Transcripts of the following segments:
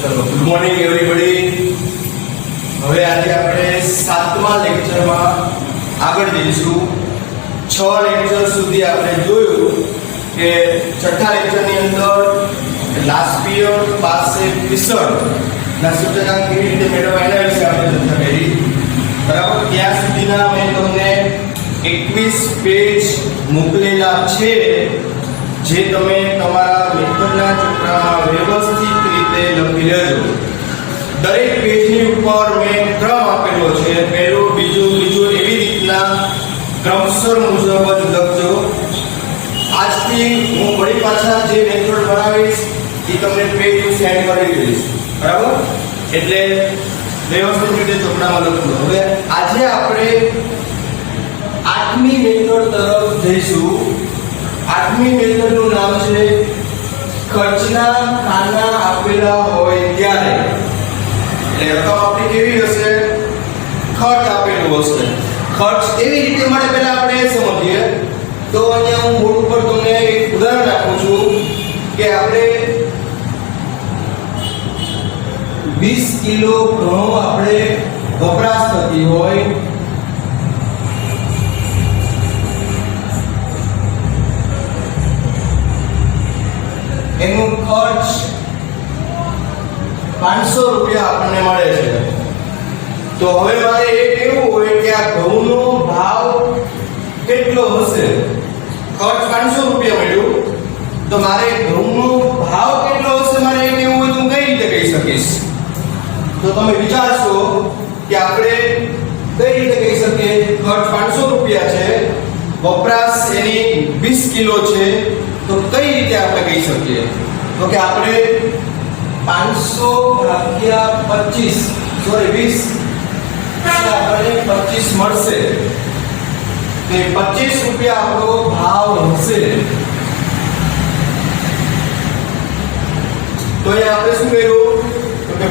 ચલો good morning everybody. હવે આજે આપણે 7મા લેક્ચરમાં આગળ જઈશું। 6 લેક્ચર સુધી આપણે જોયું કે છઠ્ઠા લેક્ચરની અંદર લાસ્ટ પિરિયડ પાસે વિસર્ગ ના સૂચકાંક કેવી રીતે મેળવવા એના વિશે આપણે ચર્ચા કરી, બરાબર। ત્યાં સુધીના મેં તમને 21 પેજ મોકલેલા છે, જે તમે તમારા મેથડના ચોપડામાં વ્યવસ્થિત રીતે લખી લેજો। દરેક પેજની ઉપર મેં ક્રમ આપેલો છે, પહેલો, બીજો, ત્રીજો, એવી રીતના ક્રમસર મુજબ જ લખજો। આજથી હું વળી પાછા જે મેથડ બનાવીશ એ તમને પેજ સેન્ડ કરી દઈશ, બરાબર। એટલે વ્યવસ્થિત રીતે ચોપડામાં લખજો। હવે આજે આપણે 8મી મેથડ તરફ જઈશું। 8મી મેથડનું નામ છે ખર્ચના ખાના આપેલા હોય ત્યારે। એટલે રકમ આપણી કેવી હશે? ખર્ચ આપેલું હશે। ખર્ચ કેવી રીતે મળે પહેલા આપણે એ સમજીએ। તો અહીંયા હું બોર્ડ ઉપર તમને એક ઉદાહરણ આપું છું કે આપણે 20 કિલો ઘઉં આપણે વપરાશ થતી હોય, એનું ખર્ચ 500 રૂપિયા આપણને મળે છે। તો હવે મારે એ કેવું હોય કે આ ઘઉંનો ભાવ કેટલો હશે? ખર્ચ 500 રૂપિયા મળ્યું, તો મારે ઘઉંનો ભાવ કેટલો હશે મારે એ કેવું હોય તો હું કઈ રીતે કહી શકીશ? તો તમે વિચારશો કે આપણે કઈ રીતે કહી શકીએ? ખર્ચ 500 રૂપિયા છે, વપરાશ એની 20 કિલો છે, તો કઈ રીતે આપણે કહી શકીએ? તો કે આપણે 500 ભાગ્યા 25 સોરી 20 એટલે આપણને 25 મળશે। તો 25 રૂપિયા આપણો ભાવ હશે। તો અહીંયા આપણે શું કર્યું? તો કે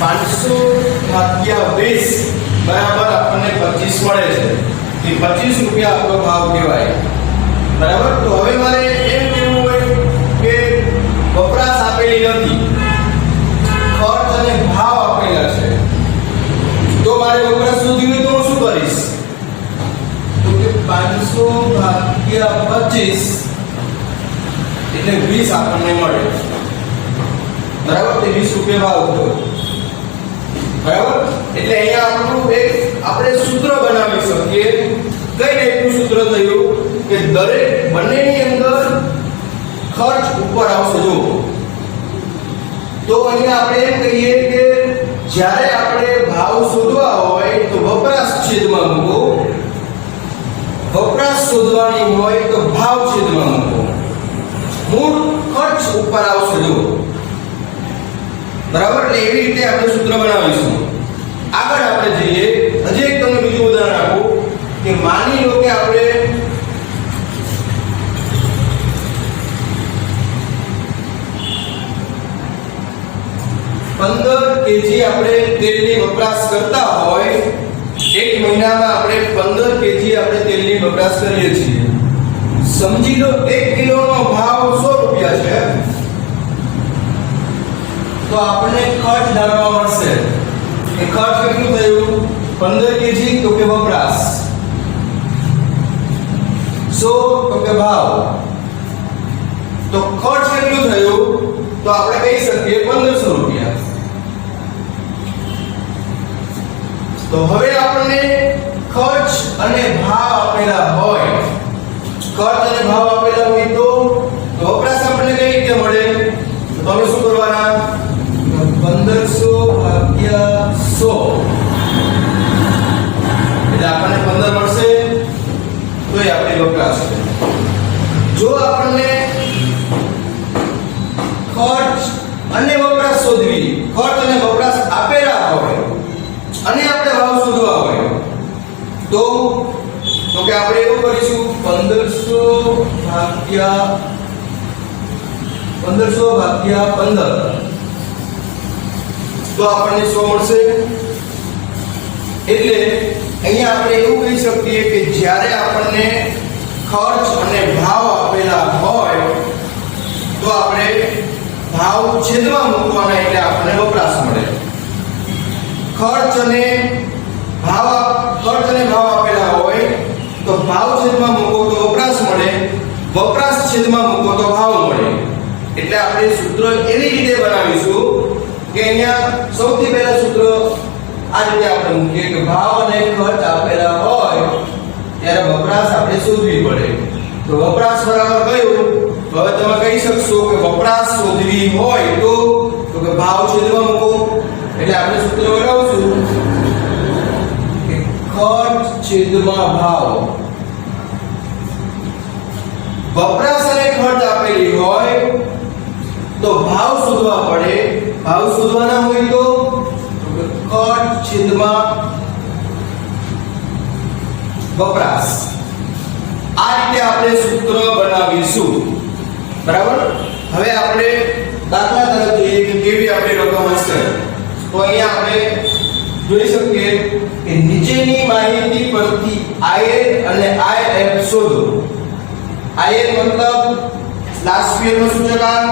500 ભાગ્યા 20 બરાબર આપણને 25 મળે છે। તો 25 રૂપિયા આપણો ભાવ કહેવાય, બરાબર। તો હવે મારે એમ કહેવું હોય કે વપરાશ આપેલી નથી, ખર્ચ અને ભાવ આપેલા છે, તો મારે વપરાશ શોધવી હોય તો હું શું કરીશ? તો કે 500 ભાગ્યા 25 એટલે 20 આપણને મળે, બરાબર। તે 20 રૂપિયા ભાવ થયો, બરાબર। એટલે અહીંયા આપણું એક આપણે સૂત્ર બનાવી શકીએ। કઈ ટાઈપનું સૂત્ર થયું કે દરેક બંનેની અંદર ખર્ચ ઉપર આવશે। જો તો અહીંયા આપણે એમ કહીએ કે જ્યારે આપણે ભાવ શોધવા હોય તો વપરાશ છેદમાં મૂકો, વપરાશ શોધવાની હોય તો ભાવ છેદમાં મૂકો, મૂળ ખર્ચ ઉપર આવશે। જો બરાબર, એટલે એવી રીતે આપણે સૂત્ર બનાવીશું। આગળ આપણે જઈએ, હજી એક તમને બીજું ઉદાહરણ આપું કે માની લો કે આપણે 15 કેજી આપણે તેલની વપરાશ કરતા હોય, એક મહિનામાં આપણે 15 કેજી આપણે તેલની વપરાશ કરીએ છીએ। સમજી લો 1 કિલોનો ભાવ 100 રૂપિયા છે, તો આપણને ખર્ચ જાણવા મળશે કે ખર્ચ કેટલું થયું? 15 કેજી તો કે વપરાશ, 100 તો કે ભાવ, તો ખર્ચ કેટલું થયું? તો આપણે કહી શકીએ 1500 રૂપિયા। તો હવે આપણને ખર્ચ અને ભાવ આપેલા હોય, ખર્ચ અને ભાવ આપેલા હોય તો વપરાશ આપણને કઈ રીતે મળે? તો તમે શું કરવાના? 1500 ભાગ્યા 100 એટલે આપણને 15 મળશે, તો એ આપણી વપરાશ છે। જો આપણને ખર્ચ અને વપરાશ શોધવી, ખર્ચ અને વપરાશ આપેલા હોય અને આપણે ભાવ શોધવા હોય તો કે આપણે એવું કરીશું 1500 ભાગ્યા 15 તો આપણને 100 મળશે। એટલે અહીંયા આપણે એવું કહી શકીએ કે જ્યારે આપણને ખર્ચ અને ભાવ આપેલા હોય તો આપણે ભાવ છેદમાં મૂકવાના એટલે આપણને ખર્ચ અને ભાવ આપેલા હોય તો ભાવ છેદમાં મૂકો તો વપરાશ મળે, વપરાશ છેદમાં મૂકો તો ભાવ મળે. એટલે આપણે સૂત્ર એવી રીતે બનાવીશું કે અહીંયા સૌથી પહેલા સૂત્ર આ રીતે આપણે મૂકીએ કે ભાવ અને ખર્ચ આપેલા હોય ત્યારે વપરાશ આપણે શોધવી પડે. તો વપરાશ બરાબર કયું? તો હવે તમે કહી શકશો કે વપરાશ શોધવી હોય તો કે ભાવ છેદમાં મૂકો. એટલે આપણે સૂત્ર બનાવશું કે ખર્ચ છેદમાં ભાવ. વપરાશ અને ખર્ચ આપેલી હોય તો ભાવ શોધવા પડે, ભાવ શોધવાના હોય તો ખર્ચ છેદમાં વપરાશ. આ રીતે આપણે સૂત્ર બનાવીશું. બરાબર. હવે આપણે દાખલા તરફ જોઈએ કે કેવી આપણે રકમ હશે. તો અહીંયા આપણે જોઈ શકીએ કે નીચેની માહિતી પરથી IL અને IF શોધો. IL મતલબ લાસ્ટ પિયર નો સૂચકાંક,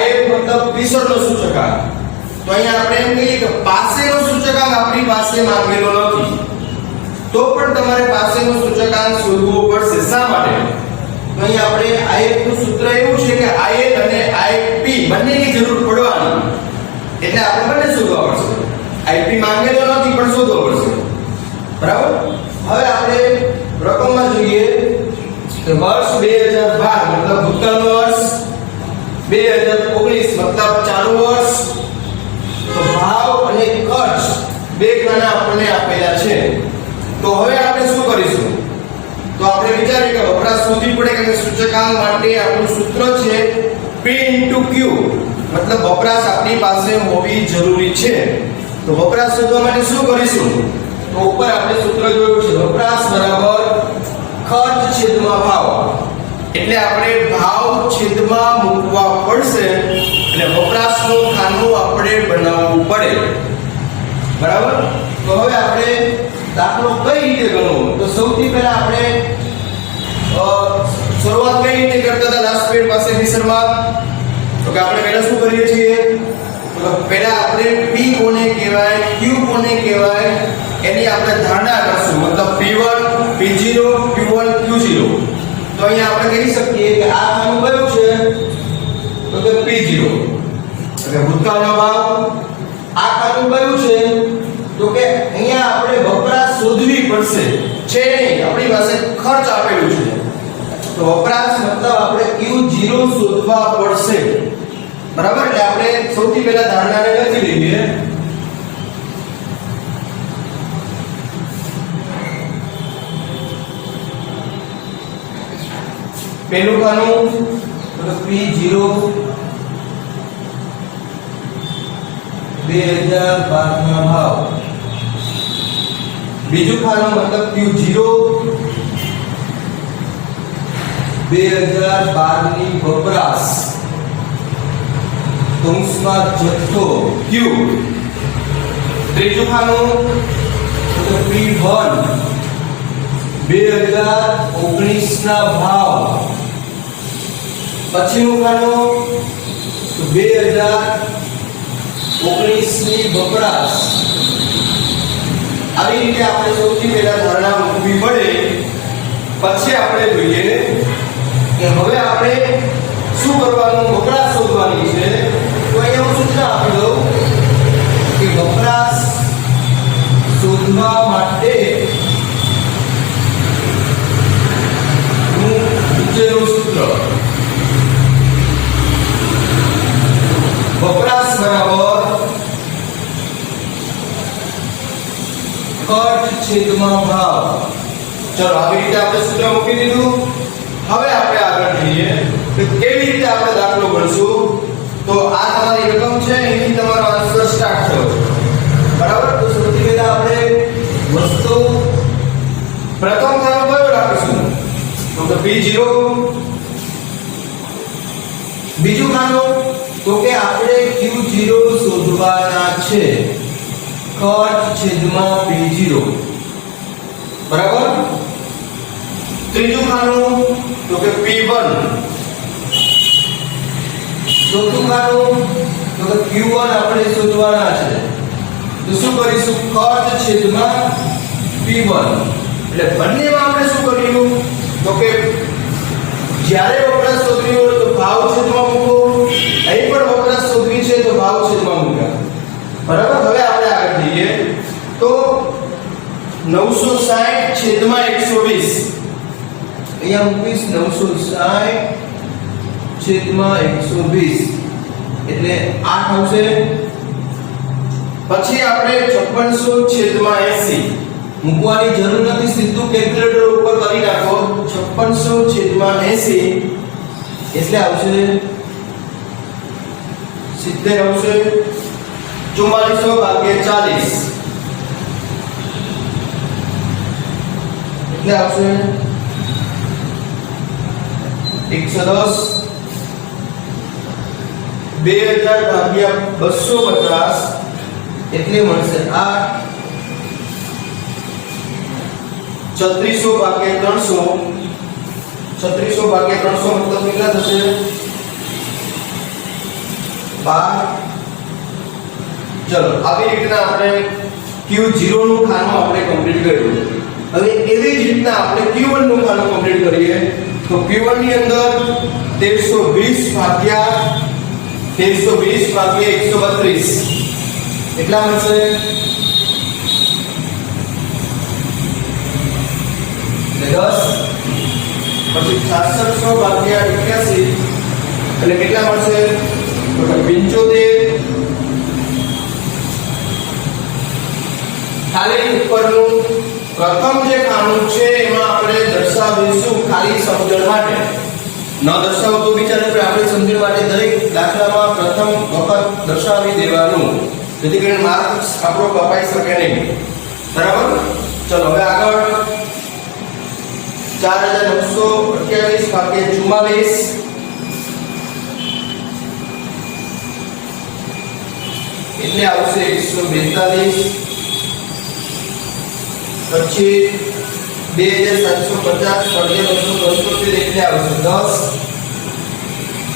IF મતલબ પીછળનો સૂચકાંક. તો અહીંયા આપણે એમ કહીએ કે પાસેનો સૂચકાંક આપણી પાસે માંગેલો નથી, તો પણ તમારે પાસેનો સૂચકાંક શોધવો પડશે. શા માટે? તો અહીંયા આપણે IF નું સૂત્ર એવું છે કે IL અને IP બંનેની જરૂર પડવાની. એટલે આપણે બંને શોધવા પડશે. IP માંગેલો નથી પણ શોધવો પડશે. બરાબર. હવે આપણે રકમમાં જોઈએ કે વર્ષ 2012 મતલબ ભૂતકાળનો વર્ષ, 2019 મતલબ ચાલુ વર્ષ. તો ભાવ અને ખર્ચ બે ખાના આપણને આપેલા છે. તો હવે આપણે શું કરીશું? તો આપણે વિચારીએ કે વપરાશ શોધવી પડે કે સૂચકાંક માટે આપણું સૂત્ર છે P * Q. મતલબ વપરાશ આપણી પાસે હોવી જરૂરી છે. તો વપરાશ શોધવા માટે શું કરીશું? તો ઉપર આપણે સૂત્ર જોયું છે વપરાશ બરાબર ખર્ચ છેદમાં ભાવ. એટલે આપણે ભાવ છેદમાં મૂકવા પડશે એટલે વપરાશનું ખાનું આપણે બનાવવું પડે. બરાબર. તો હવે આપણે દાખલો કઈ રીતે ગણવો? તો સૌથી પહેલા આપણે શરૂઆત કઈ રીતે કરતા હતા લાસ્ટ પીરિયડ પાસે નિસરમાં? તો કે આપણે પહેલા શું કરીએ છીએ? તો પહેલા આપણે P કોને કહેવાય, Q કોને કહેવાય એની આપણે ધારણા કરશું. મતલબ P1 P0 Q1 Q0. તો અહીંયા આપણે કહી શકીએ કે આ ખાનું કયું છે? તો કે P0 એટલે ભૂતકાળનો ભાવ. આ ખાનું કયું છે? તો કે અહીંયા આપણે વપરાશ શોધવી પડશે. છે નહીં, આપણી પાસે ખર્ચ આપેલું છે. તો વપરાશ મતલબ આપણે Q0 શોધવા પડશે. બરાબર. એટલે આપણે સૌથી પહેલા ધારણાને લખી લઈએ. પહેલું ખાનું તો P0 2012 ના ભાવ. બીજું ખાનું મતલબ Q0 2012 ની વપરાશ કૌંસમાં જથ્થો Q. ત્રીજું ખાનું તો P1 2019 ના ભાવ. પછીનું ખાનું 2019 ની વપરાશ. આવી રીતે આપણે સૌથી પહેલા ધારણા મૂકવી પડે. પછી આપણે જોઈએ કે હવે આપણે શું કરવાનું? વપરાશ શોધવાની છે. તો અહીંયા હું સૂચના આપી દઉં કે વપરાશ શોધવા માટે નીચેનું સૂત્ર વપરાશ બરાબર ખર્ચ છેદમાં ભાવ. ચલો આવી રીતે આપણે સૂત્ર મૂકી દીધું. હવે આપણે આગળ જઈએ કે કેવી રીતે આપણે દાખલો ગણશું. તો આ તમારી રકમ છે, અહીંથી તમારો આન્સર સ્ટાર્ટ થયો. બરાબર. તો સૌથી પહેલા આપણે વસ્તુ પ્રથમ ખાનું કયો રાખીશું? તો કે P0. બીજું ખાનું તો કે આપણે Q0 શોધવાના છે. ખર્ચ છેદમાં P0. બરાબર. ત્રીજું ખાનું તો કે P1. ચોથું ખાનું તો કે Q1 આપણે શોધવાના છે. કરીશું ખર્ચ છેદમાં P1 એટલે બંનેમાં આપણે શું કર્યું તો કે જ્યારે વપરાશ શોધવી હોય તો ભાવ છેદમાં મૂકો અહીં પણ વપરાશ શોધવી છે તો ભાવ છેદમાં મૂક્યા બરાબર હવે આપણે આગળ જઈએ તો 960 છેદમાં 120 અહીંયા મૂકીશ 960 છેદમાં 120 એટલે 8 આવશે પછી આપણે 5600 છેદમાં 80 મૂકવાની જરૂર નથી સીધું કેલ્ક્યુલેટર ઉપર કરી નાખો 5600 છેદમાં 80 એટલે આવશે 70 આવશે 4400 ભાગ્યા 40 એટલે આવશે 110 2000 ભાગ્યા 250 એટલે મળશે 8 3600 ભાગ્યા 300 3600 ભાગ્યા 300 મતલબ કેટલા થશે 12 ચલો આવી રીતના આપણે Q0 નું ખાનું આપણે કમ્પ્લીટ કર્યું હવે એવી જ રીતના આપણે Q1 નું ખાનું કમ્પ્લીટ કરીએ તો Q1 ની અંદર 1320 ભાગ્યા 132 એટલા મળશે 10 પછી 6600 ભાગ્યા 81 એટલે કેટલા મળશે તો 75 ખાલી ઉપરનું પ્રથમ જે ખાનું છે એમાં આપણે દર્શાવીશું ખાલી સમજણ માટે ન દર્શાવો તો વિચારો કે આપણે સમજણ માટે દરેક દાખલામાં પ્રથમ વખત દર્શાવી દેવાનું જેથી કરીને માર્ક્સ આપણો કપાઈ શકે નહીં બરાબર ચલો હવે આગળ 4928 ભાગ્યા 44 એટલે આવશે 142 પછી 2750 ભાગ્યા 275 એટલે આવશે 10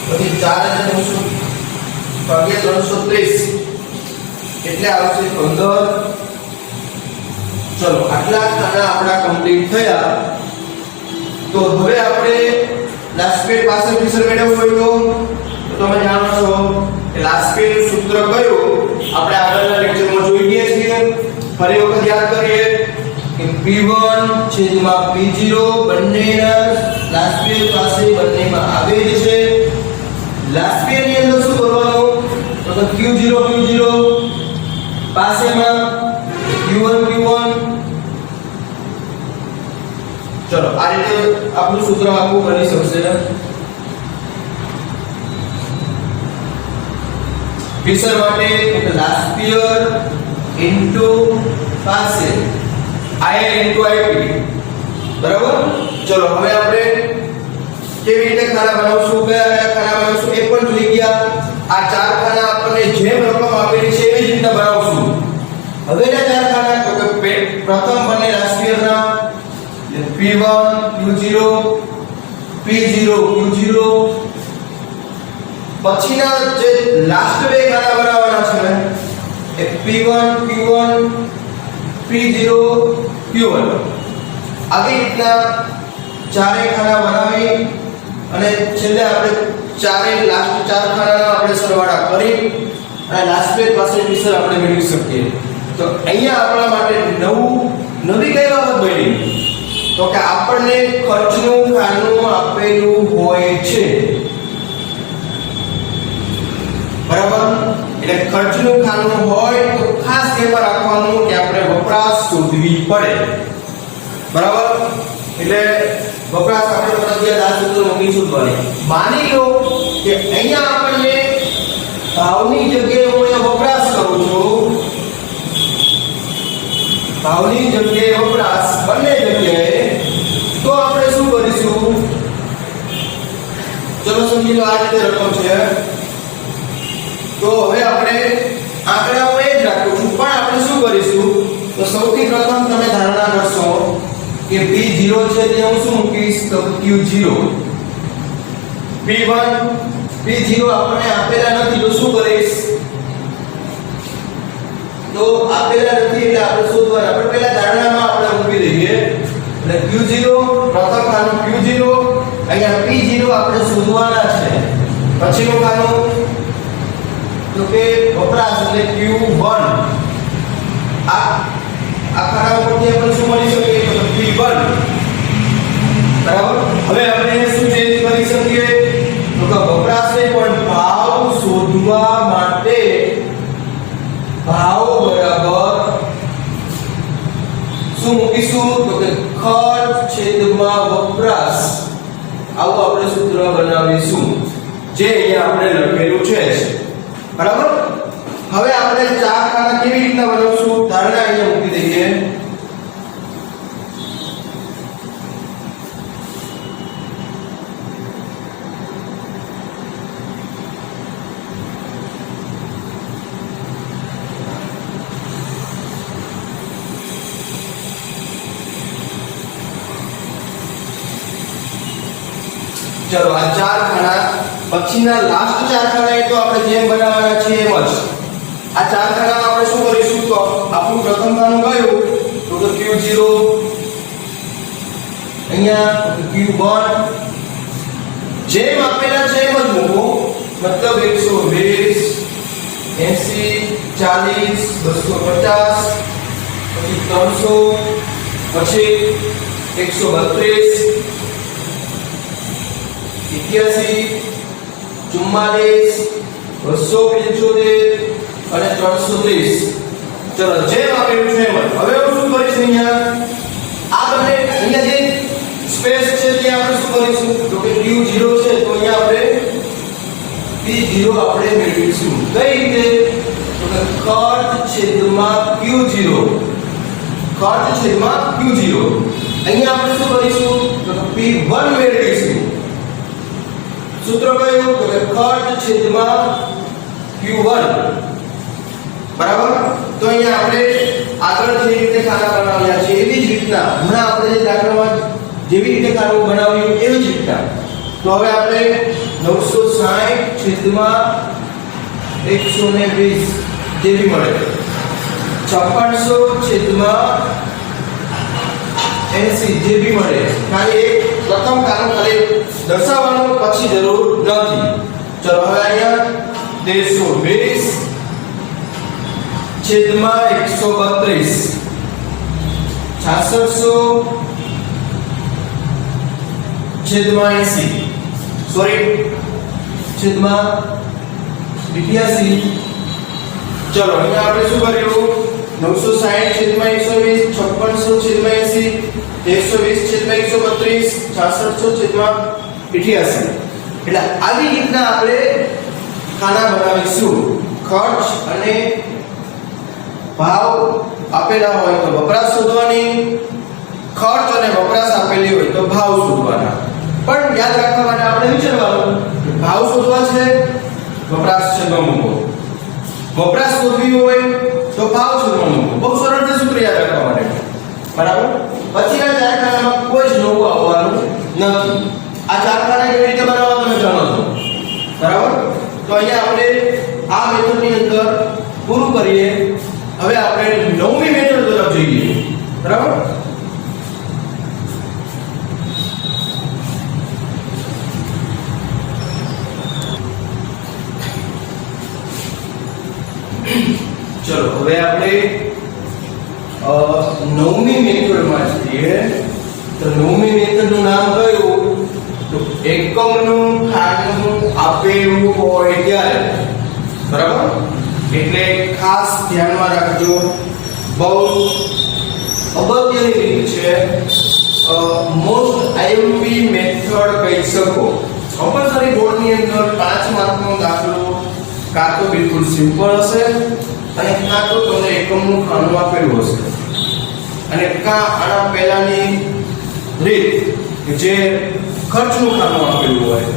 પછી 4900 ભાગ્યા 330 એટલે આવશે 15 ચલો આટલા ખાના આપણા કમ્પ્લીટ થયા તો હવે આપણે લાસ્ટ પેજ પાસે ફીચર મેળવવું હોય તો તમે જાણો છો કે લાસ્ટ પેજ નું સૂત્ર કયું આપણે આગળના લેક્ચરમાં જોઈ ગયા છીએ ફરી વખત યાદ કરીએ કે P1 છેદમાં P0 બંનેના લાસ્ટ પેજ પાસે બંનેમાં આવે જ છે લાસ્ટ પેજ ની અંદર શું કરવાનું તો Q0 પાસેમાં Q1 ચલો આ રીતે આપણું સૂત્ર આખું બની શકશે ફીચર માટે લાસ્ટ પિયર ઇન્ટુ પાસે IL ઇન્ટુ IP બરાબર ચલો હવે આપણે કેવી રીતે ખાના બનાવશું કયા ખાના બનાવશું એ પણ જોઈ ગયા આ ચાર ખાના આપણને જેમ રકમ આપેલી છે એવી જ રીતે બનાવશું હવેના ચાર ખાના તો કે પ્રથમ બંને last પિયરના P1 Q0 P0 Q0 પછીના જે લાસ્ટ બે ખાના બનાવવાના છે એ P1 Q1 P0 Q1 આવી રીતના ચારે ખાના બનાવી અને છેલ્લે આપણે ચારે લાસ્ટ ચાર ખાનાના આપણે સરવાળા કરી અને લાસ્ટ પેજ પાસે ફીચર આપણે મેળવી શકીએ તો અહીંયા આપણા માટે નવી કઈ બાબત બની તો કે આપણને ખર્ચનું ખાનું આપેલું હોય છે બરાબર એટલે ખર્ચનું ખાનું હોય તો ખાસ ધ્યાન રાખવાનું કે આપણે વપરાશ શોધવી પડે બરાબર એટલે વપરાશ આપણે ફરજિયાત આ સૂત્ર મૂકીશું પડે માની લો કે અહીંયા આપણને ભાવની જગ્યાએ હું અહીંયા વપરાશ કરું છું ભાવની જગ્યાએ વપરાશ બંને જગ્યાએ તો આપણે શું કરીશું ચલો સમજી લો આ રીતે રકમ છે તો હવે આપણે આંકડા હું એ જ રાખું છું પણ આપણે શું કરીશું તો સૌથી પ્રથમ તમે ધારણા કરશો કે P0 છે તે હું શું મૂકીશ તો Q0 P1 P0 આપણને આપેલા નથી તો શું કરીશ તો આપેલા પછીનું ખાનું તો કે વપરાશ એટલે Q1 આ ખાના ઉપરથી આપણે શું મળી શકે તો P1 બરાબર હવે આપણે શું ચેન્જ કરી શકીએ તો કે વપરાશ નહીં પણ ભાવ શોધવા માટે ભાવ બરાબર શું મૂકીશું તો કે ખર્ચ છેદમાં વપરાશ આવું આપણે સૂત્ર બનાવીશું જે અહીંયા આપણે લખેલું છે બરાબર હવે આપણે ચાર ખાના કેવી રીતના બનાવશું ધારણા અહીંયા મૂકી દઈએ चलो आ चार खाना पछीना लास्ट चार खाना એ તો આપણે જેમ બનાવવાના છે એમ જ આ ચાર ખાનામાં આપણે શું કરીશું તો આપણું પ્રથમ ખાનું કયું તો કે Q0 અહીંયા Q1 જેમ આપેલા છે એમ જ મૂકો મતલબ 120 80 40 250 પછી 300 પછી 132 81 44 275 અને 330 ચલો જેમ આપેલું છે એમ હવે હું શું કરીશ અહીંયા આ બંને અહીંયા જે સ્પેસ છે ત્યાં આપણે શું કરીશું તો કે Q0 છે તો અહીંયા આપણે P0 આપણે મેળવીશું કઈ રીતે તો કે ખર્ચ છેદમાં Q0 અહીંયા આપણે શું કરીશું તો P1 મેળવીશું सूत्र कयो तो કે ખર્ચ છેદમાં Q1 બરાબર તો અહીંયા આપણે આગળ જે રીતે ખાના બનાવ્યા છે એવી જ રીતના હમણાં આપણે જે દાખલામાં જેવી રીતે ખાનું બનાવ્યું એવી જ રીતના તો હવે આપણે 960 છેદમાં 120 જેવી મળે 5600 છેદમાં 80 જેવી મળે ખાલી એક પ્રથમ ખાનું ખાલી દર્શાવવાનું પછી જરૂર નથી ચલો હવે અહીંયા 1320 છેદમાં 132 6600 છેદમાં 80 સોરી છેદમાં 88 ચલો અહીંયા આપણે શું કર્યું 960 છેદમાં 120 5600 છેદમાં 80 120 છેદમાં 132 6600 છેદમાં 88 એટલે આવી રીતના આપણે ખાના બનાવીશું ખર્ચ અને ભાવ આપેલા હોય તો વપરાશ શોધવાની ખર્ચ અને વપરાશ આપેલી હોય તો ભાવ શોધવાના પણ યાદ રાખવા માટે આપણે વિચારવાનું ભાવ શોધવા છે વપરાશ છે ન મૂકો વપરાશ શોધવી હોય તો ભાવ શોધવા મૂકો બહુ સરળ છે સૂત્ર યાદ રાખવા માટે બરાબર પછીના ચાર ખાનામાં કોઈ જ નવું આવવાનું નથી આ ચાર ખાના કેવી રીતે બનાવવા તમે જાણો છો બરાબર તો અહીંયા આપણે આ મેથડની અંદર પૂરું કરીએ હવે આપણે નવમી મેથડ તરફ જઈએ બરાબર ચલો હવે આપણે નવમી મેથડમાં છીએ તો નવમી મેથડનું નામ કયું તો એકમનું ખાનું આપેલું હોય ત્યારે બરાબર એટલે ખાસ ધ્યાનમાં રાખજો બહુ અગત્યની રીત છે મોસ્ટ આઈએમપી મેથડ કહી શકો કમ્પલસરી બોર્ડની અંદર 5 માર્કનો દાખલો કાં તો બિલકુલ સિમ્પલ હશે અને કાં તો તમને એકમનું ખાનું આપેલું હશે અને કાં આના પહેલાની રીત જે ખર્ચનું ખાનું આપેલું હોય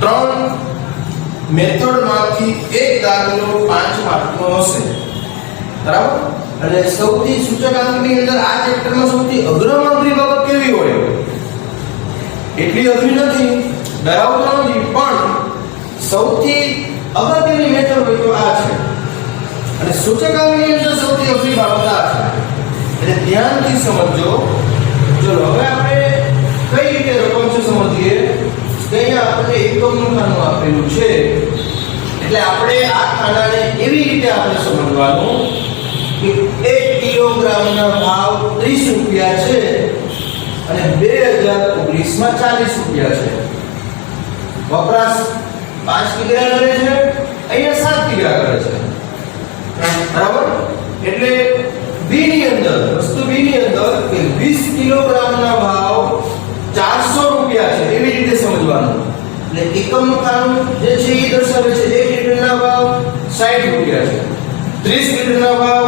3 મેથડમાંથી એક દાખલો 5 માર્કનો હશે બરાબર અને સૌથી સૂચકાંકની અંદર આ ચેપ્ટરમાં સૌથી અઘરામાં અઘરી બાબત કેવી હોય એટલી અઘરી નથી ડરાવતો નથી પણ સૌથી અગત્યની મેથડ હોય તો આ છે અને સૂચકાંકની અંદર સૌથી અઘરી બાબત આ છે એટલે ધ્યાનથી સમજો ચલો હવે આપણે કઈ રીતે રકમ છે સમજીએ કે અહીંયા આપણે એકમનું ખાનું આપેલું ખાનાને એવી રીતે આપણે સમજવાનું કે 1 કિલોગ્રામના ભાવ 30 રૂપિયા છે અને 2019 માં 40 રૂપિયા છે. વપરાશ 5 કિગ્રા કરે છે, અહીંયા 7 કિગ્રા કરે છે. બરાબર? એટલે બી ની અંદર, વસ્તુ બી ની અંદર કે 20 કિલોગ્રામના ભાવ 400 રૂપિયા છે એવી રીતે સમજવાનું. એટલે એકમ ખાનું જે છે એ દર્શાવે છે 1 લીટરના ભાવ 60 રૂપિયા છે, 30 લીટરના ભાવ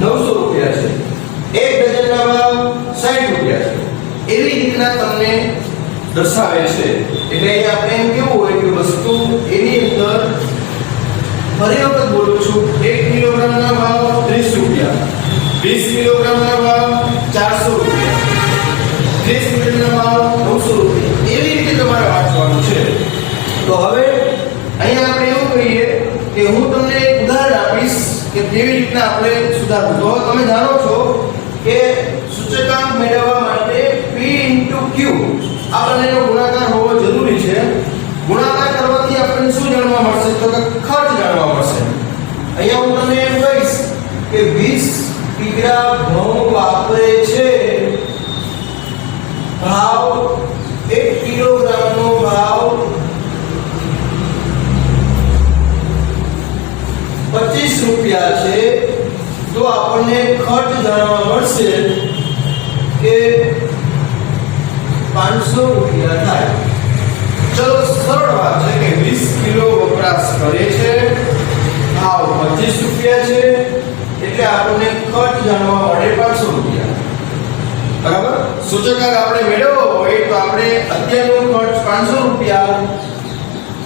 900 રૂપિયા છે, 1 ડઝનના ભાવ 60 રૂપિયા છે. એવી રીતના તમને દર્શાવે છે. એટલે અહીં આપણે એમ કેવું હોય કે વસ્તુ એની અંદર ફરી વખત બોલું છું 1 કિલોગ્રામના ભાવ 30 રૂપિયા, 20 કિલોગ્રામના ભાવ 400 રૂપિયા, 30 લીટરના ભાવ 900 રૂપિયા. એવી રીતે તમારે વાંચવાનું છે. તો હવે અહીંયા આપણે એવું કહીએ કે હું તમને એક ઉદાહરણ આપીશ કે કેવી રીતના આપણે સુધારવું. તો તમે જાણો છો કે સૂચકાંક મેળવવા માટે P * Q આ બંનેનો ગુણાકાર હોવો જરૂરી છે. ગુણાકાર કરવાથી આપણને શું જાણવા મળશે? તો કે ખર્ચ જાણવા મળશે. અહીંયા હું તમને એમ કહીશ કે 20 કિગ્રા ઘઉં વાપરે છે, ભાવ 1 કિલોગ્રામનો ભાવ 25 રૂપિયા છે. તો આપણને ખર્ચ જાણવા મળશે કે 500 રૂપિયા થાય. ચલો સરળ વાત છે કે 20 કિલો વપરાશ કરે છે, ભાવ 25 રૂપિયા છે, એટલે આપણને ખર્ચ જાણવા મળે 500 રૂપિયા. બરાબર? સૂચકાંક આપણે મેળવવો હોય તો આપણે અત્યારનો ખર્ચ 500 રૂપિયા,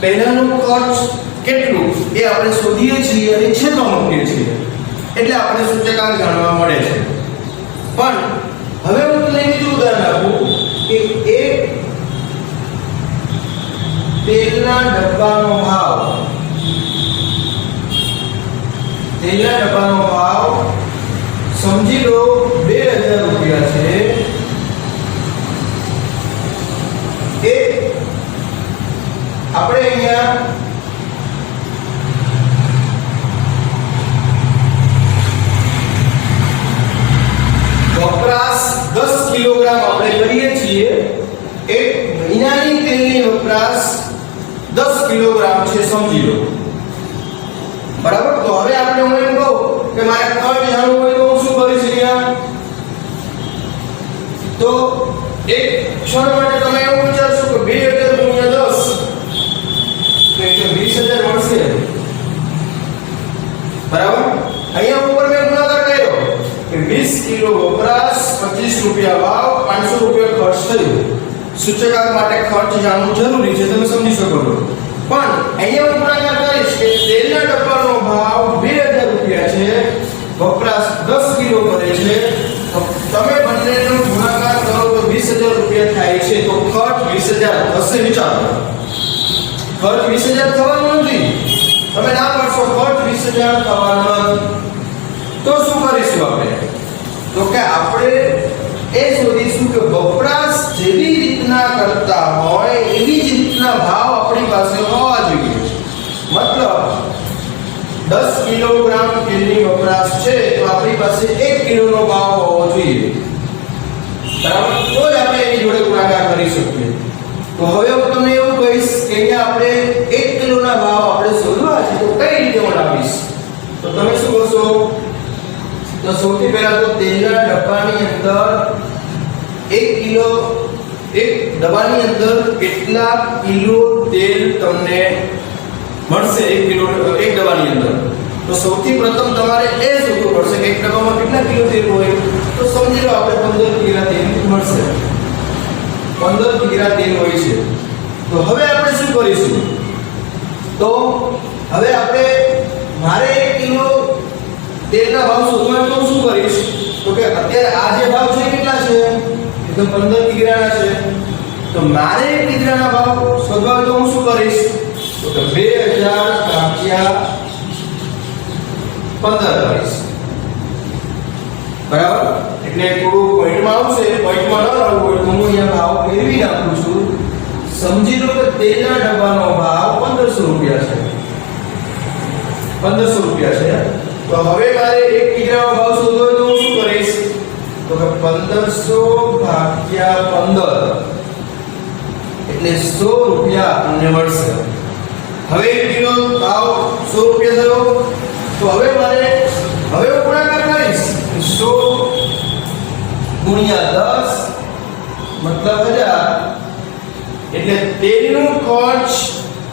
પહેલાનો ખર્ચ કેટલું એ આપણે શોધીએ છીએ અને છેદમાં મૂકીએ છીએ. એટલે આપણે સૂચકાંક જાણવા મળે છે. પણ હવે હું તમને બીજું ઉદાહરણ આપું કે એક તેલના ડબ્બાનો ભાવ, સમજી લો 2000 રૂપિયા છે. એ આપણે અહીંયા વપરાશ 10 કિલોગ્રામ આપણે કરીએ છીએ. એક મહિનાની તેલની વપરાશ 10 કિલોગ્રામ છે, સમજી લો. બરાબર? તો હવે આપણે હું એમ કહું કે મારે ખર્ચ જાણવું હોય તો હું શું કરીશ અહીંયા? તો એક ક્ષણ માટે તમે એવું વિચારશો કે 2000 ગુણ્યા 10 એટલે 20000 મળશે. બરાબર? અહીંયા ઉપર મેં ગુણાકાર કર્યો કે 20 કિલો વપરાશ, 25 રૂપિયા ભાવ, 500 રૂપિયા ખર્ચ થયો. સૂચકાંક માટે ખર્ચ જાણવું જરૂરી છે, તમે સમજી શકો છો. પણ અહીંયા હું ગુણાકાર કરીશ કે તેલના ડબ્બાનો ભાવ 2000 રૂપિયા છે, વપરાશ 10 કિલો કરે છે. તો તમે બંનેનો ગુણાકાર કરો તો 20000 રૂપિયા થાય છે. તો ખર્ચ 20000 થશે. વિચારો, ખર્ચ 20000 થવાનો નથી. તમે ના પાડશો ખર્ચ 20000 થવાનો નથી. તો શું કરીશું આપણે? તો કે આપણે એ શોધીશું કે વપરાશ જેવી રીતના કરતા હોય એવી જ રીતના ભાવ આપણી પાસે હોવા જોઈએ. મતલબ 10 કિલોગ્રામ તેલની વપરાશ છે તો આપણી પાસે 1 કિલોનો ભાવ હોવો જોઈએ. બરાબર? તો જ આપણે એની જોડે ગુણાકાર કરી શકીએ. તો હવે હું તમને એવું કહીશ કે અહીંયા આપણે 1 કિલોના ભાવ આપણે શોધવા છે. તો કઈ રીતે હું આપીશ? તો તમે શું કરશો? તો સૌથી પહેલા તો તેલના ડબ્બાની અંદર 1 કિલો, એક ડબ્બાની અંદર કેટલા કિલો તેલ તમને મળશે? 1 કિલો, એક ડબ્બાની અંદર. તો સૌથી પ્રથમ તમારે એ શોધવું પડશે કે એક ડબ્બામાં કેટલા કિલો તેલ હોય. તો સમજી લો આપણે 15 કિગ્રા તેલ મળશે. 15 કિગ્રા તેલ હોય છે. તો હવે આપણે શું કરીશું? તો હવે આપણે મારે 1 કિલો તેલના ભાવ શોધવા તો શું કરીશ? તો કે અત્યારે આ જે ભાવ છે કેટલા છે? એ તો 15 કિગ્રાના છે. તો મારે 1 કિગ્રાના ભાવ શોધવા તો હું શું કરીશ? તો કે 2000 ભાગ્યા 15 કરીશ. બરાબર? એટલે થોડું પોઈન્ટમાં આવશે. પોઈન્ટમાં ન આવવું હોય તો હું અહીંયા ભાવ ફેરવી નાખું છું. સમજી લો કે તેલના ડબ્બાનો ભાવ 1500 રૂપિયા છે. 1500 રૂપિયા છે. તો હવે મારે 1 કિગ્રાનો ભાવ શોધવો હોય તો હું શું કરીશ? તો કે 1500 ભાગ્યા 15 એટલે 100 રૂપિયા આપણને મળશે. હવે 1 કિલો ભાવ 100 રૂપિયા થયો. તો હવે મારે હવે હું ગુણાકાર કરીશ. 100 ગુણ્યા 10 મતલબ 1000 એટલે તેલનો ખર્ચ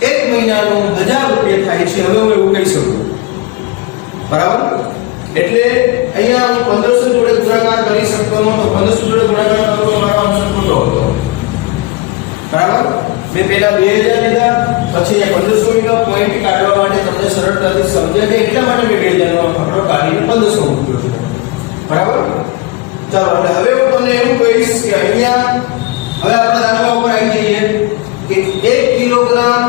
એક મહિનાનો 1000 રૂપિયા થાય છે. હવે હું એવું કહી શકું, બરાબર? એટલે અહીંયા હું 1500 જોડે ગુણાકાર કરી શકતો નહોતો. 1500 જોડે ગુણાકાર કરતો તો મારો આન્સર ખોટો હતો, બરાબર? મેં પહેલા 2000 લીધા, પછી અહીંયા 1500 લીધા. પોઈન્ટ કાઢવા માટે તમને સરળતાથી સમજાય જાય એટલા માટે મેં 2000 નો આંકડો કાઢીને 1500 મૂક્યો છે, બરાબર? ચાલો, એટલે હવે હું તમને એવું કહીશ કે અહીંયા હવે આપણે દાખલા ઉપર આવી જઈએ કે 1 કિલોગ્રામ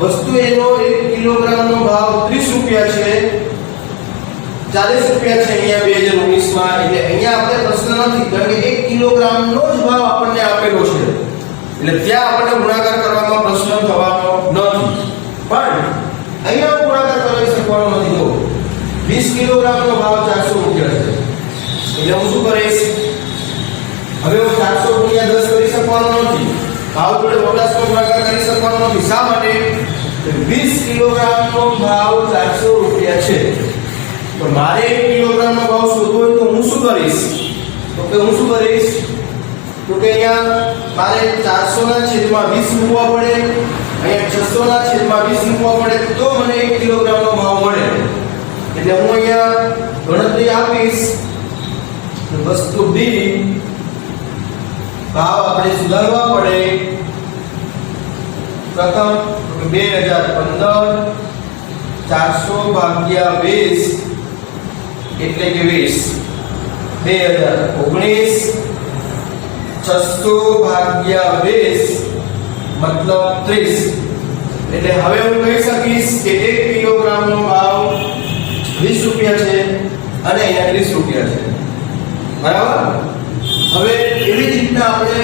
વસ્તુ એનો 1 કિલોગ્રામનો ભાવ 30 રૂપિયા છે, 40 રૂપિયા છે અહીંયા 2019 માં. એટલે અહીંયા આપણે પ્રશ્ન નથી, કારણ કે 1 કિલોગ્રામનો જ ભાવ આપણને આપેલો છે, એટલે ત્યાં આપણને ગુણાકાર કરવામાં પ્રશ્ન થવાનો નથી. પણ અહીંયા ગુણાકાર કરી શકવાનો નથી. તો 20 કિલોગ્રામનો ભાવ 400 રૂપિયા છે, એટલે હું શું કરીશ? હવે હું 400 ગુણ્યા 10 કરી શકવાનો નથી. ભાવ જોડે 50 નો ગુણાકાર કરી શકવાનો નથી. શા માટે? 20 કિલોગ્રામનો ભાવ 400 રૂપિયા છે. તો મારે 1 કિલોગ્રામનો ભાવ શોધવો હોય તો હું શું કરીશ? તો કે હું શું કરીશ? તો કે અહીંયા મારે 400 ના છેદમાં 20 મૂકવા પડે, અહીંયા 600 ના છેદમાં 20 મૂકવા પડે, તો મને 1 કિલોગ્રામનો ભાવ મળે. એટલે હું અહીંયા ગણતરી આપીશ. વસ્તુ બી ભાવ આપણે સુધારવા પડે. પ્રથમ 2015 400 ભાગ્યા 20 એટલે કે 20. 2019 600 ભાગ્યા 20 મતલબ 30. એટલે હવે હું કહી શકીશ કે 1 કિલોગ્રામનો ભાવ 20 રૂપિયા છે અને અહીંયા 30 રૂપિયા છે, બરાબર? હવે એવી જ રીતના આપણે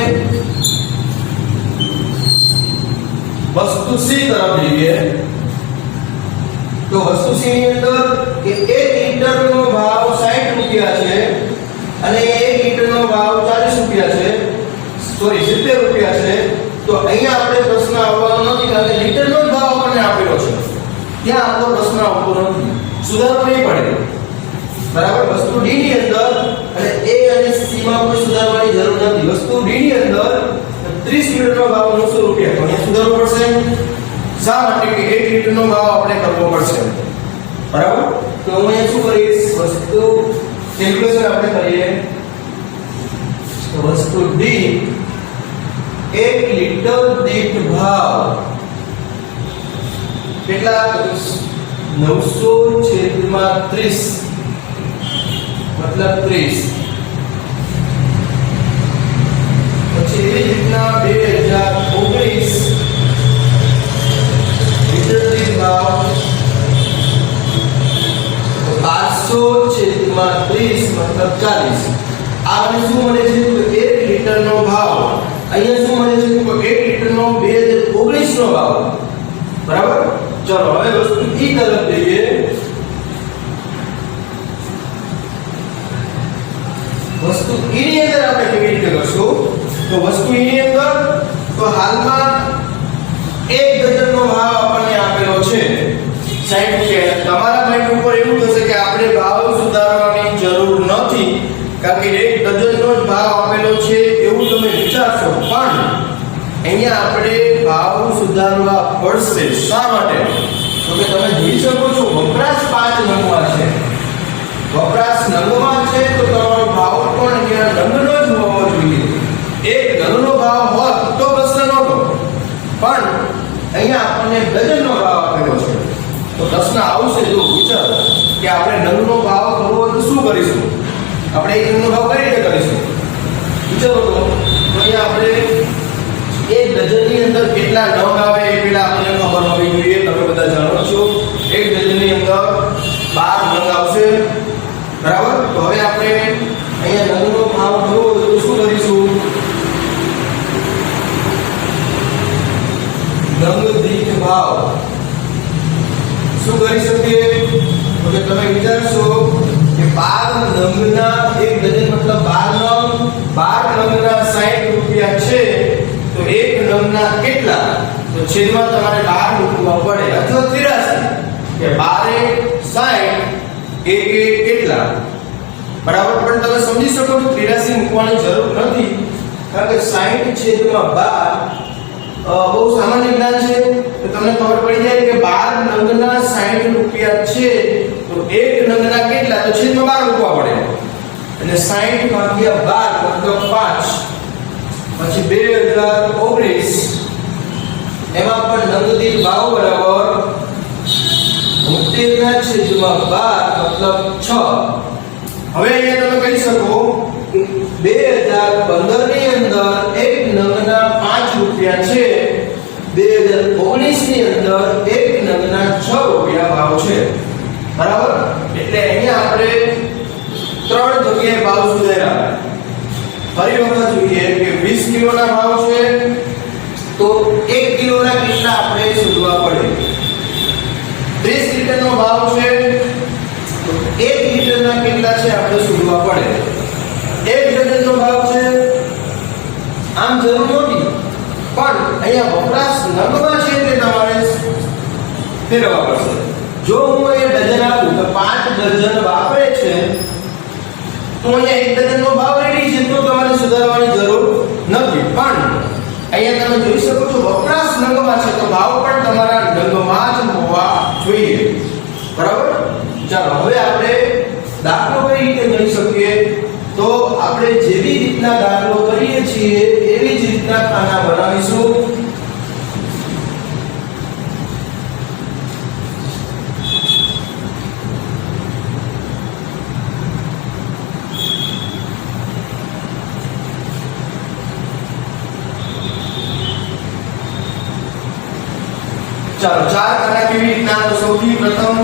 વસ્તુ સી તરફ જઈએ. તો વસ્તુ સી ની અંદર કે 1 લીટરનો ભાવ 60 રૂપિયા છે અને 1 લીટરનો ભાવ 40 રૂપિયા છે, સોરી 70 રૂપિયા છે. તો અહીંયા આપણે પ્રશ્ન આવવાનો નથી, કારણ કે લીટરનો જ ભાવ આપણને આપેલો છે. ત્યાં આપણો પ્રશ્ન આવતો નથી, સુધારવો નહીં પડે, બરાબર? વસ્તુ ડી ની અંદર અને એ અને સી માં કોઈ સુધારવાની જરૂર નથી. વસ્તુ ડી ની અંદર 30 લીટરનો ભાવ 900 રૂપિયા, તો અહીંયા સુધારવો પડશે. શા માટે? કે 1 લીટરનો ભાવ આપણે કરવો પડશે, બરાબર? તો હું અહીંયા શું કરીશ? વસ્તુ કેલ્ક્યુલેશન આપણે કરીએ. તો વસ્તુ ડી 1 લીટર દીઠ ભાવ કેટલા? 900 છેદમાં 30 મતલબ 30. પછી એવી રીતના 2019 લીટર દીઠ ભાવ 1200 છેદમાં 30 મતલબ 40. આ મને શું મળે છે? તો 1 લીટરનો ભાવ. અહીંયા શું મળે છે? તો 1 લીટરનો 2019 નો ભાવ, બરાબર? ચલો હવે વસ્તુ ઈ તરફ જઈએ. વસ્તુ ઈ ની અંદર આપણે કેવી રીતે કરશું? તો વસ્તુ ઈ ની અંદર તો હાલમાં 1 ડઝનનો ભાવ આપણને આપેલો છે 60 રૂપિયા. તમારા માઇન્ડ ઉપર એવું થશે કે આપણે ભાવ સુધારવાની જરૂર નથી, કારણ કે 1 ડઝનનો જ ભાવ આપેલો છે એવું તમે વિચારશો. પણ અહીંયા આપણે ભાવ સુધારવા પડશે. શા માટે? તો કે તમે જોઈ શકો છો વપરાશ 5 નંગમાં છે. વપરાશ નંગમાં છે તો તમારો ભાવ પણ અહીંયા નંગનો જ હોવો જોઈએ. 1 નંગનો ભાવ હોત તો પ્રશ્ન નહોતો, પણ અહીંયા આપણને ડઝનનો ભાવ આપેલો છે. તો પ્રશ્ન આવશે, જો વિચારો કે આપણે નંગનો ભાવ કરવો હોય તો શું કરીશું? આપણે 1 નંગનો ભાવ કઈ રીતે કરીશું? વિચારો. તો અહીંયા આપણે 1 ડઝનની અંદર કેટલા નંગ આવે એ પહેલા આપણને ખબર હોવી જોઈએ. તમે બધા જાણો છો 1 ડઝનની અંદર 12 નંગ આવશે, બરાબર? તો હવે આપણે અહીંયા નંગનો ભાવ કરવો હોય તો શું કરીશું? નંગ દીઠ ભાવ શું કે તમે વિચારશો કે 12 નંગના એક ડઝન મતલબ 12 નંગના 60 રૂપિયા છે તો એક નંગના કેટલા તો છેદમાં તમારે 12 મૂકવા પડે અથવા 83 કે 12 60 એક કેટલા બરાબર પણ તમે સમજી શકો છો 83 મૂકવાની જરૂર નથી કારણ કે 60 છેદમાં 12 બહુ સામાન્ય જ્ઞાન છે તો તમને ખબર પડી જાય કે 12 નંગના 60 રૂપિયા છે તો એક નંગના કેટલા તો છેદમાં 12 મૂકવા પડે અને 60 ભાગ્યા 12 મતલબ 5 પછી 2019 એમાં પણ નંગ દીઠ ભાવ બરાબર 70 ના છેદમાં 12 મતલબ 6 હવે અહીંયા તમે કહી શકો કે 2015 ની અંદર એક નંગના 5 રૂપિયા છે 2019 ની અંદર એક નંગના 6 રૂપિયા ભાવ છે બરાબર એટલે અહીંયા આપણે ત્રણ જગ્યાએ ભાવ સુધાર્યા ફરી વખત જોઈએ કે 20 કિલોના ભાવ છે તો 1 કિલોના કેટલા આપણે શોધવા પડે 30 લીટરનો ભાવ છે તો 1 લીટરના કેટલા છે આપણે શોધવા પડે 1 ડઝનનો ભાવ છે આમ જરૂર નથી પણ અહીંયા વપરાશ નંગમાં છે તે તમારે ફેરવવા પડશે જો હું અહીંયા ડઝન આપું તો 5 ડઝન વાપરે છે તો અહીંયા 1 ડઝનનો ભાવ રેડી છે તો તમારે સુધારવાની જરૂર નથી પણ અહીંયા તમે જોઈ શકો છો વપરાશ નંગમાં છે તો ભાવ પણ તમારા નંગમાં જ હોવા જોઈએ બરાબર ચાલો હવે આપણે દાખલો કઈ રીતે ગણી શકીએ તો આપણે જેવી રીતના દાખલો કરીએ છીએ એવી જ રીતના ખાના બનાવીશું ચાલો ચાર ખાના કેવી રીતના તો સૌથી પ્રથમ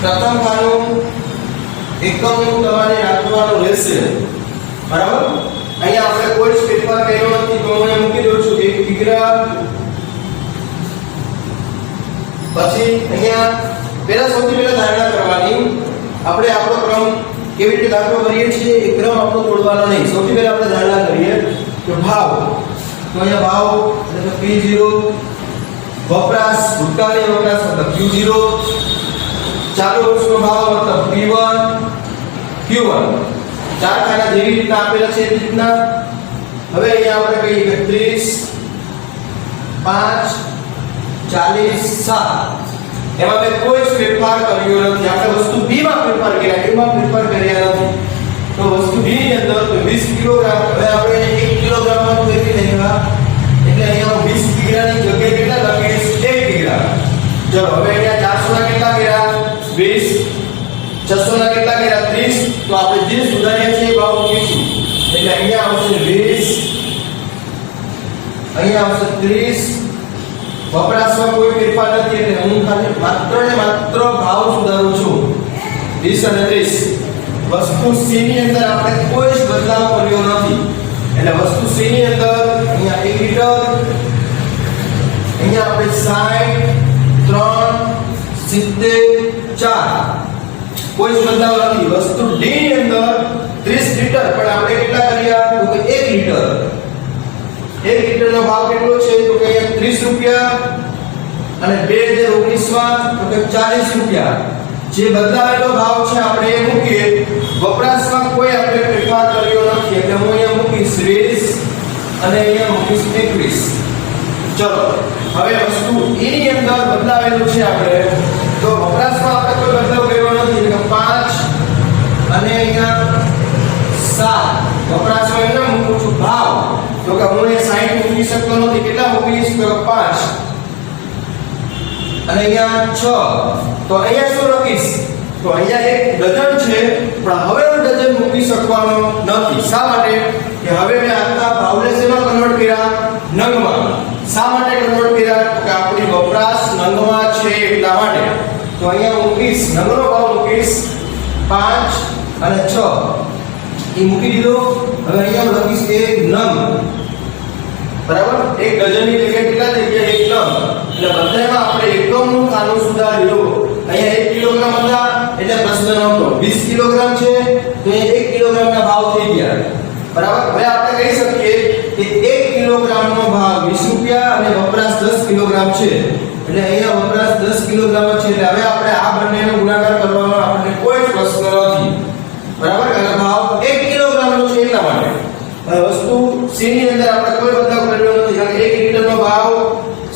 પ્રથમ ખાનું એકમનું તમારે રાખવાનું રહેશે બરાબર અહીંયા આપણે કોઈ જ ફેરફાર કર્યો નથી તો હું અહીં મૂકી દઉં છું 1 કિગ્રા પછી અહીંયા સૌથી પહેલા ધારણા કરવાની આપણે આપણો ક્રમ કેવી રીતે દાખલો કરીએ છીએ એ ક્રમ આપણો તોડવાનો નહીં સૌથી પહેલા આપણે ધારણા કરીએ કે ભાવ તો અહીંયા ભાવ એટલે P0 વપરાશ ભૂતકાળની વપરાશ મતલબ Q0 ચાલુ વર્ષનો ભાવ મતલબ P1 Q1 ચાર ખાના જેવી રીતના આપેલા છે એ રીતના હવે અહીંયા આપણે કહીએ કે 30 5 40 7 એમાં મેં કોઈ જ ફેરફાર કર્યો નથી આપણે વસ્તુ B માં ફેરફાર કર્યા A માં ફેરફાર કર્યા નથી તો વસ્તુ B ની અંદર 20 કિલોગ્રામ હવે આપણે 1 કિલોગ્રામ માં ફેરવી લેવા એટલે અહીંયા 20 કિગ્રાની જગ્યાએ કેટલા લખીશ 1 કિગ્રા ચલો હવે અહીંયા 400 ના કેટલા કર્યા 20 600 ના કેટલા કર્યા 30 તો આપણે જે સુધાર્યા છે એ ભાવ મૂકીશું એટલે અહીંયા આવશે 20 અહીંયા આવશે 30 વપરાશમાં કોઈ ફેરફાર નથી એટલે હું ખાલી માત્ર ને માત્ર ભાવ સુધારું છું 20 અને 30 વસ્તુ C ની અંદર આપણે કોઈ જ બદલાવ કર્યો નથી એટલે વસ્તુ C ની અંદર અહીંયા 1 લીટર અહીંયા આપણે 60 3 70 4 કોઈ જ બદલાવ નથી વસ્તુ D ની અંદર 30 લીટર પણ આપણે કેટલા કર્યા તો કે 1 લીટર 1 લીટરનો ભાવ કેટલો છે તો કે 30 રૂપિયા અને 2019 માં તો કે 40 રૂપિયા જે બદલાવેલો ભાવ છે આપણે એ મૂકીએ વપરાશમાં કોઈ આપણે ફેરફાર કર્યો નથી એટલે હું અહીંયા મૂકીશ 20 અને અહીંયા મૂકીશ 21 ચલો હવે વસ્તુ E ની અંદર બદલાવેલું છે આપણે તો વપરાશમાં આપણે કોઈ બદલાવ કર્યો નથી એટલે 5 અને અહીંયા 7 વપરાશમાં અહીંયા મૂકું છું ભાવ તો કે હું એ 60 મૂકી શકતો નથી કેટલા મૂકીશ તો 5 અને અહીંયા 6 તો અહીંયા શું લખીશ તો અહીંયા એક ડઝન છે પણ હવે હું ડઝન મૂકી શકવાનો નથી શા માટે કે હવે મેં આખા ભાવને શેમાં કન્વર્ટ કર્યા નંગમાં શા માટે કન્વર્ટ કર્યા કે આપણી વપરાશ નંગમાં છે એટલા માટે તો અહીંયા મૂકીશ નંગનો ભાવ મૂકીશ 5 અને 6 એ મૂકી દીધો હવે અહીંયા લખીશ એક નંગ બરાબર એક ડઝનની જગ્યાએ કેટલા થઈ ગયા એક નંગ એટલે બધા ખાનું સુધારી લો. અહીંયા 1 કિલોગ્રામ હતા એટલે પ્રશ્ન નહોતો. 20 કિલોગ્રામ છે તો એ 1 કિલોગ્રામના ભાવ થઈ ગયા. બરાબર. હવે આપણે કહી શકીએ કે 1 કિલોગ્રામનો ભાવ 20 રૂપિયા અને વપરાશ 10 કિલોગ્રામ છે. એટલે અહીંયા વપરાશ 10 કિલોગ્રામ છે. એટલે હવે આપણે આ બંનેનો ગુણાકાર કરવામાં આપણને કોઈ પ્રશ્ન નથી. બરાબર. અને ભાવ 1 કિલોગ્રામનો છે એટલા માટે. હવે વસ્તુ C ની અંદર આપણે કોઈ બદલાવ કર્યો નથી કારણ કે 1 લિટરનો ભાવ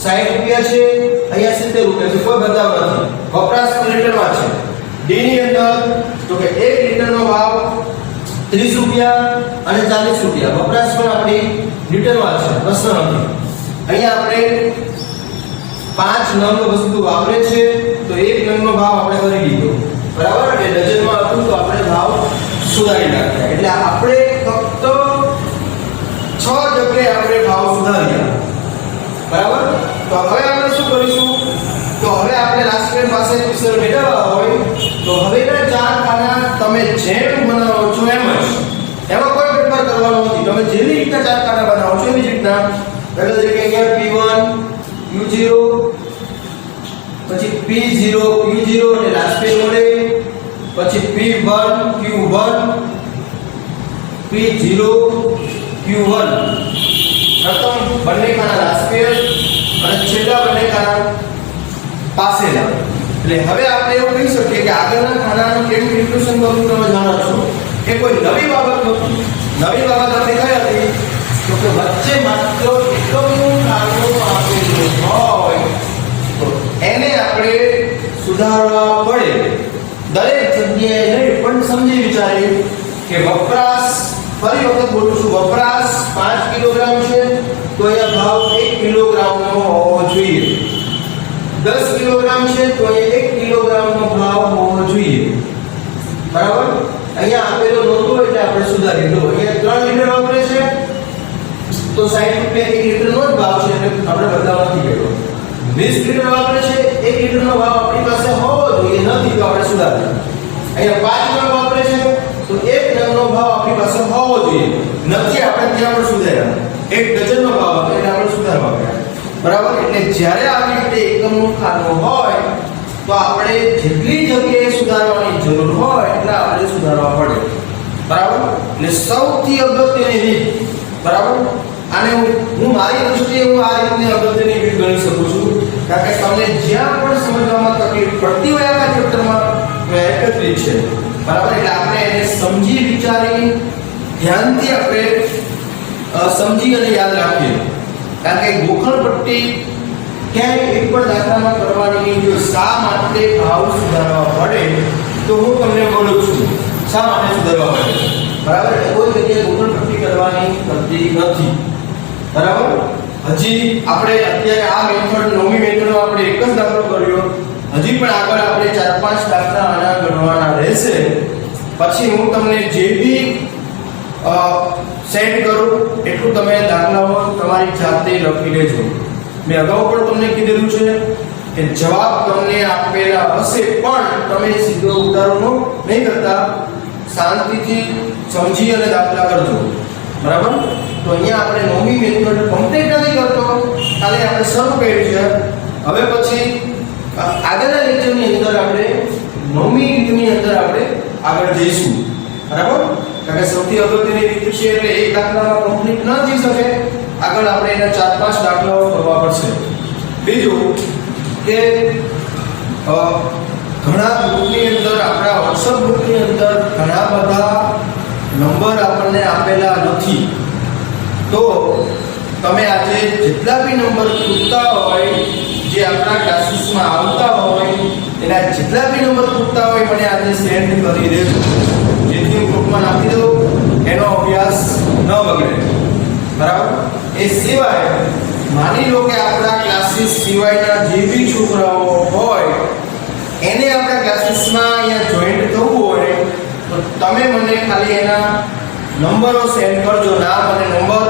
60 રૂપિયા છે, અહીંયા 70 રૂપિયા છે. કોઈ બદલાવ નથી. વપરાશ લિટરમાં છે. D ની અંદર તો કે 1 લિટરનો ભાવ 30 રૂપિયા અને 40 રૂપિયા. વપરાશ પણ આપણી લિટરમાં છે. પ્રશ્ન નથી. અહીંયા આપણે 5 નંગ વસ્તુ વાપરે છે તો 1 નંગનો ભાવ આપણે કરી લીધો. બરાબર. એ ડઝનમાં હતું તો આપણે ભાવ સુધારી નાખ્યા. એટલે આપણે ફક્ત 6 જગ્યાએ આપણે ભાવ સુધાર્યા. બરાબર. તો હવે આપણે શું કરીશું? તો હવે આપણે રાષ્ટ્રીય પાસે વિષય મેળવવા હોય તો હવેના 4 ખાના તમે જેમ બનાવો છો એમ જ. એમાં કોઈ ફેરફાર કરવાનો નથી. તમે જેવી રીતના 4 ખાના બનાવો છો એવી જ રીતના. દાખલા તરીકે અહીંયા P1 Q0 પછી P0 Q0 એટલે લાસ્ટ પેજ મળે, પછી P1 Q1 P0 Q1 પ્રથમ બંને ખાના લાસ્ટ પેજ અને છેલ્લા બંને ખાના પાસેલા. એટલે હવે આપણે એવું કહી શકીએ કે આગળના ખાનાનું કેમ કેલ્ક્યુલેશન કરવું તમે જાણો છો. એ કોઈ નવી બાબત નથી. નવી બાબત આપણે કઈ હતી તો કે વચ્ચે માત્ર એકમનું ખાનું આપેલું હોય તો એને આપણે સુધારવા પડે. દરેક જગ્યાએ નહીં પણ સમજી વિચારી કે વપરાશ, ફરી વખત બોલું છું, વપરાશ 5 કિલોગ્રામ છે તો અહીંયા ભાવ 1 કિલોગ્રામનો હોવો જોઈએ. 10 કિલોગ્રામ છે તો અહીંયા 1 કિલોગ્રામનો ભાવ હોવો જોઈએ. બરાબર. અહીંયા આપેલો નહોતો એટલે આપણે સુધારી દો. અહીંયા 3 લિટર વાપરે છે તો 60 રૂપિયા 1 લિટરનો જ ભાવ છે એટલે આપણે બદલાવ નથી કર્યો. 20 લિટર વાપરે છે 1 લિટરનો ભાવ આપણી પાસે હોવો જોઈએ, નથી તો આપણે સુધારીએ. અહીંયા 5 નંગ વાપરે છે તો 1 નંગનો ભાવ આપણી પાસે હોવો જોઈએ, નથી આપણે ત્યાં પણ સુધાર્યા. 1 ડઝનનો ભાવ હતો એટલે આપણે સુધારવા પડ્યા. બરાબર. એટલે જ્યારે આવી રીતે એકમનું ખાનું હોય તો આપણે જેટલી જગ્યાએ સુધારવાની જરૂર હોય એટલા આપણે સુધારવા પડે. બરાબર. એટલે સૌથી અગત્યની રીત, બરાબર, આને હું મારી દૃષ્ટિએ હું આ રીતની અગત્યની રીત ગણી શકું છું કારણ કે તમને જ્યાં પણ સમજવામાં તકલીફ પડતી હોય આ ચેપ્ટરમાં એક જ રીત છે. બરાબર. એટલે આપણે એને સમજી વિચારી ધ્યાનથી આપણે સમજી અને યાદ રાખીએ. કારણ કે ગોખણપટ્ટી ક્યાંય એક પણ દાખલામાં કરવાની નહીં. જો શા માટે ભાવ સુધારવા પડે તો હું તમને બોલું છું શા માટે સુધારવા પડે. બરાબર. કોઈ જગ્યાએ ગોખણપટ્ટી કરવાની થતી નથી. બરાબર. હજી આપણે અત્યારે આ મેથડ, નવમી મેથડનો આપણે એક જ દાખલો કર્યો. હજી પણ આગળ આપણે 4-5 દાખલા આના ગણવાના રહેશે. પછી હું તમને જે બી સેટ કરું એટલું તમે દાખલાઓ તમારી જાતે લખી લેજો. મેં અગાઉ પણ તમને કીધેલું છે કે જવાબ તમને આપેલા હશે પણ તમે સીધો ઉતારો નહીં કરતા, શાંતિથી સમજી અને દાખલા કરજો. બરાબર. તો અહીંયા આપણે નવમી મેથડ કમ્પ્લીટ નથી કરતો, ખાલી આપણે શરૂ કર્યું છે. હવે પછી આગળના લેક્ચરની અંદર આપણે નવમી રીતની અંદર આપણે આગળ જઈશું. બરાબર. કારણ કે સૌથી અગત્યની રીત છે એટલે એક દાખલામાં કમ્પ્લીટ ન થઈ શકે, આગળ આપણે એના 4-5 દાખલાઓ કરવા પડશે. બીજું કે ઘણા ગ્રુપની અંદર, આપણા WhatsApp ગ્રુપની અંદર ઘણા બધા નંબર આપણને આપેલા નથી. તો તમે આજે જેટલા બી નંબર ખૂટતા હોય, જે આપણા ક્લાસીસમાં આવતા હોય, એના જેટલા બી નંબર ખૂટતા હોય મને આજે સેન્ડ કરી દેજો, જેથી હું ગ્રુપમાં નાખી દઉં, એનો અભ્યાસ ન બગડે. બરાબર. એ સિવાય માની લો કે આપણા ક્લાસીસ સિવાયના જે બી છોકરાઓ હોય એને આપણા ક્લાસીસમાં અહીંયા જોઈન્ટ થવું હોય તો તમે મને ખાલી એના નંબરો સેન્ડ કરજો, નામ અને નંબર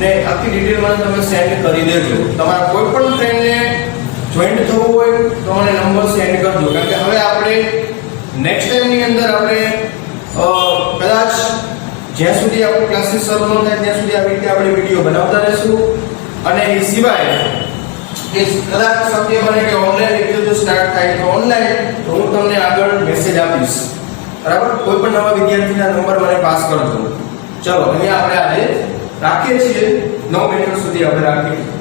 ને આખી ડિટેલ મને તમે સેન્ડ કરી દેજો. તમારા કોઈ પણ ફ્રેન્ડને જોઈન્ટ થવું હોય તો મને નંબર સેન્ડ કરજો. કારણ કે હવે આપણે નેક્સ્ટ ટાઈમની અંદર આપણે કદાચ જ્યાં સુધી આપણો ક્લાસીસ શરૂ ન થાય ત્યાં સુધી આવી રીતે આપણે વિડીયો બનાવતા રહીશું. અને એ સિવાય કે કદાચ શક્ય બને કે ઓનલાઈન લેક્ચર જો સ્ટાર્ટ થાય તો ઓનલાઈન તો હું તમને આગળ મેસેજ આપીશ, બરાબર? કોઈ પણ નવા વિદ્યાર્થીના નંબર મને પાસ કરજો. ચલો અહીંયા આપણે આજે રાખીએ છીએ, 9 મિનિટ સુધી આપણે રાખીએ.